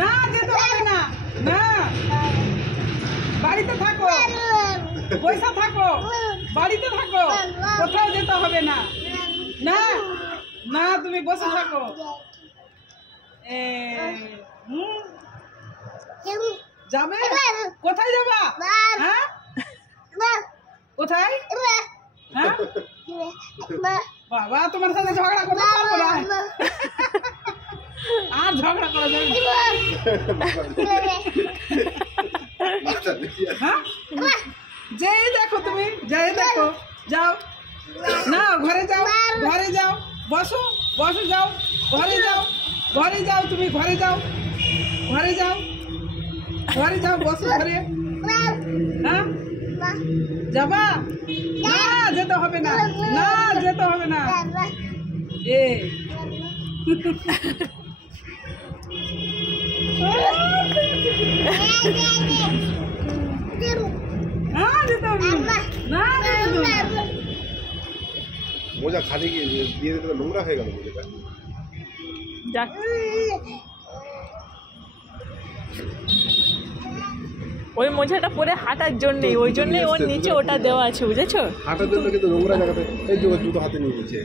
না যেতে হবে না, না বাড়িতে থাকো, পয়সা থাকো, বাড়িতে থাকো, কোথাও যেতে হবে না। না না তুমি বসে থাকো। যাবে কোথায় যাবা? হ্যাঁ কোথায়? হ্যাঁ বাবা তোমার সাথে ঝগড়া করতে পারবো না, আর ঝগড়া করা যাবে না। হ্যাঁ যেই দেখো তুমি, যেই দেখো যাও না, ঘরে যাও, ঘরে যাও, বসো বসো, যাও ঘরে যাও, ঘরে যাও, তুমি ঘরে যাও, ঘরে যাও, ঘরে যাও, বসো ঘরে। হ্যাঁ যাবা? না যেতে হবে না, না যেতে হবে না। এ মোজা খালি দিয়ে দিতে নোংরা হয়ে গেল মোজাটা। ওই মোজাটা পরে হাঁটার জন্যই, ওই জন্যই ওর নিচে ওটা দেওয়া আছে, বুঝেছো? হাঁটার জন্য কিন্তু নোংরা জায়গাতে এই জুতো হাতে নিয়ে নিচ্ছে।